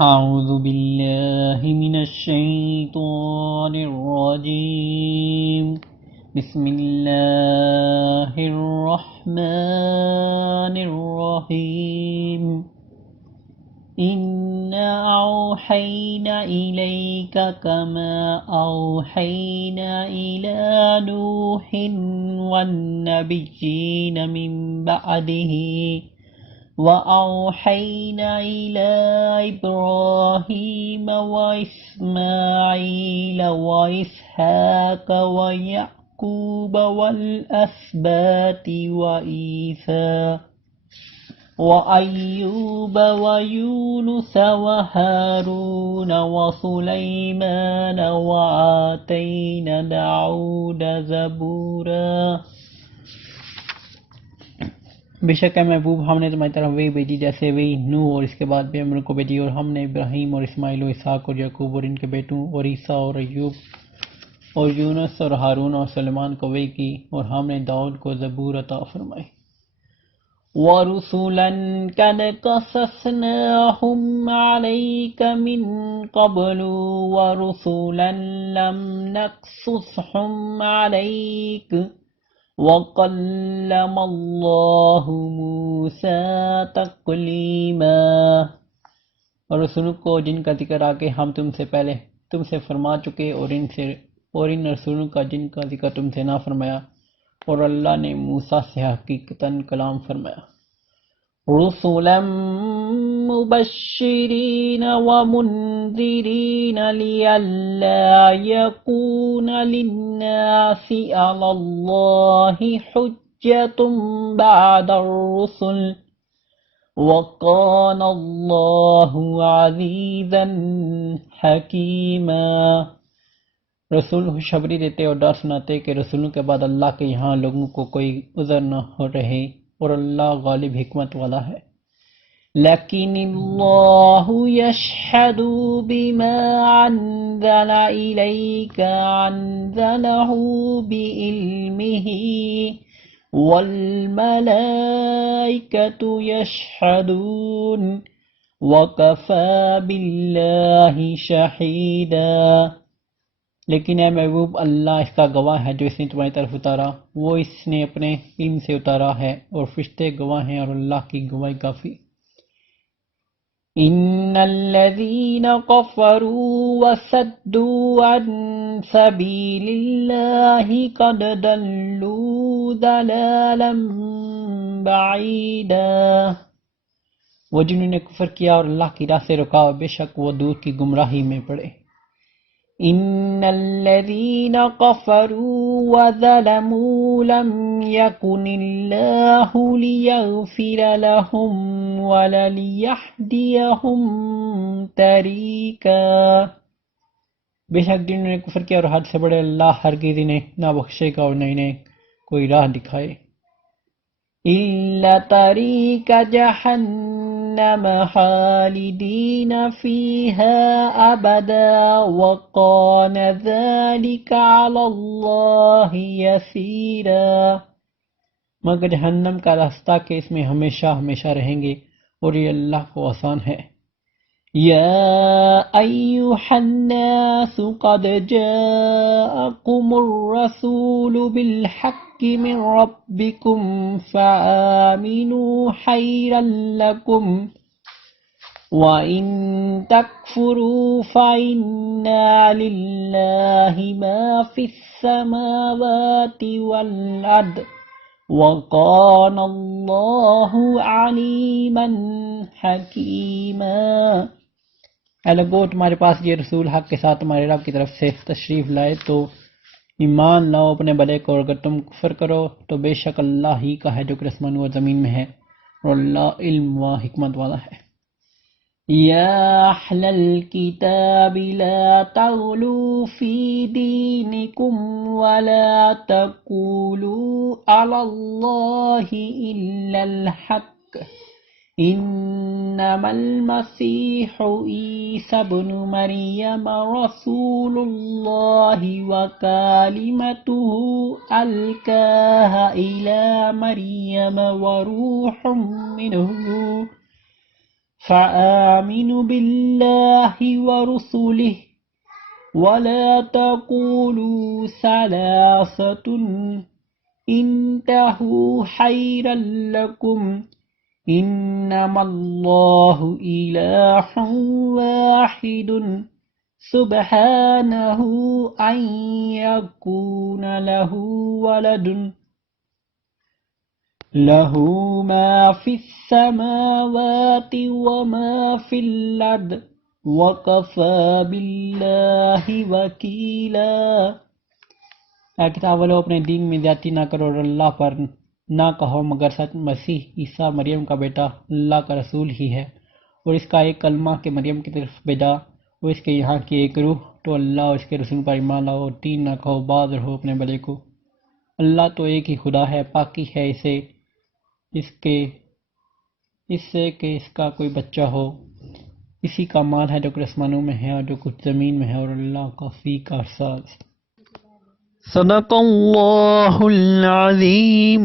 أعوذ بالله من الشيطان الرجيم بسم الله الرحمن الرحيم إنا أوحينا إليك كما أوحينا إلى نوح والنبيين من بعده وأوحينا إلى إبراهيم وإسماعيل وإسحاق ويعقوب والأسباط وعيسى وأيوب ويونس وهارون وسليمان وآتينا داود زبورا۔ بے شک اے محبوب ہم نے تمہاری طرف وہی بھیجی جیسے وہی نوح اور اس کے بعد بھی امر کو بھیجی، اور ہم نے ابراہیم اور اسماعیل اور اسحاق اور یعقوب اور ان کے بیٹوں اور عیسیٰ اور ایوب اور یونس اور ہارون اور سلیمان کو وحی کی، اور ہم نے داؤد کو زبور عطا فرمائی۔ وَرُسُلًا قَدْ قَصَصْنَاهُمْ عَلَيْكَ مِن قَبْلُ وَرُسُلًا لَّمْ نَقْصُصْهُمْ عَلَيْكَ وَقَلَّمَ اللَّهُ مُوسَىٰ تَكْلِيمًا۔ اور رسولوں کو جن کا ذکر آگے ہم تم سے پہلے تم سے فرما چکے، اور ان رسولوں کا جن کا ذکر تم سے نہ فرمایا، اور اللہ نے موسیٰ سے حقیقتاً کلام فرمایا۔ رسلا مبشرین ومنذرین لئلا یکون للناس علی اللہ حجۃ بعد الرسل وکان اللہ عزیزا حکیما۔ رسول خوشخبری دیتے اور ڈر سناتے کہ رسولوں کے بعد اللہ کے یہاں لوگوں کو کوئی عذر نہ ہو رہے، اور اللہ غالب حکمت والا ہے۔ لیکن اللہ یشہد بما انزل الیک انزلہ بعلمہ والملائکۃ یشہدون وکفی باللہ شہیدا۔ لیکن اے محبوب اللہ اس کا گواہ ہے جو اس نے تمہاری طرف اتارا، وہ اس نے اپنے علم سے اتارا ہے، اور فرشتے گواہ ہیں، اور اللہ کی گواہی کافی۔ ان الذین کفروا وصدوا عن سبیل اللہ قد ضلوا ضلالا بعیدا۔ وہ جنہوں نے کفر کیا اور اللہ کی راہ سے رکا، بے شک وہ دور کی گمراہی میں پڑے۔ ان الذين كفروا وظلموا لم يكن الله ليغفر لهم ولا ليهديهم طريقا۔ بے شک جنہوں نے کفر کیا اور حد سے بڑے، اللہ ہرگز انہیں نہ بخشے گا اور نہ انہیں کوئی راہ دکھائے۔ إلا طريق جهنم خالدين فيها أبدا وكان ذلك على الله يسيرا۔ مگر جہنم کا راستہ کہ اس میں ہمیشہ ہمیشہ رہیں گے، اور یہ اللہ کو آسان ہے۔ يا أيها الناس قد جاءكم الرسول بالحق من ربكم فآمنوا خيرا لكم وإن تكفروا فإن لله ما في السماوات والأرض وكان الله عليما حكيما۔ اے لوگو، تمہارے پاس یہ رسول حق کے ساتھ تمہارے رب کی طرف سے تشریف لائے تو ایمان لاؤ اپنے بھلے کو، اور اگر تم کفر کرو تو بے شک اللہ ہی کا ہے جو کہ آسمان و زمین میں ہے، اور اللہ علم و حکمت والا ہے۔ یا اہل الکتاب لا تغلوا فی دینکم ولا تقولوا علی اللہ الا الحق انما المسیح عیسی ابن مریم رسول اللہ وکلمتہ القاها الی مریم وروح منہ فآمنوا بالله ورسله ولا تقولوا ثلاثة انتهوا خيرا لكم إنما الله إله واحد سبحانه أن يكون له ولد له ما في السماوات وما في الأرض وَكَفَى بِاللَّهِ وَكِيلًا۔ اے کتاب والو، اپنے دین میں زیادتی نہ کرو اور اللہ پر نہ کہو مگر سچ مسیح عیسیٰ مریم کا بیٹا اللہ کا رسول ہی ہے، اور اس کا ایک کلمہ کہ مریم کی طرف بھیجا وہ اس کے یہاں کی ایک روح، تو اللہ اور اس کے رسول پر ایمان لاؤ اور دین نہ کہو، باز رہو اپنے بلے کو۔ اللہ تو ایک ہی خدا ہے، پاکی ہے اس سے کہ اس کا کوئی بچہ ہو، اسی کا مال ہے جو کچھ آسمانوں میں ہے اور جو کچھ زمین میں ہے، اور اللہ کافی کارساز۔ صدق اللہ العظیم۔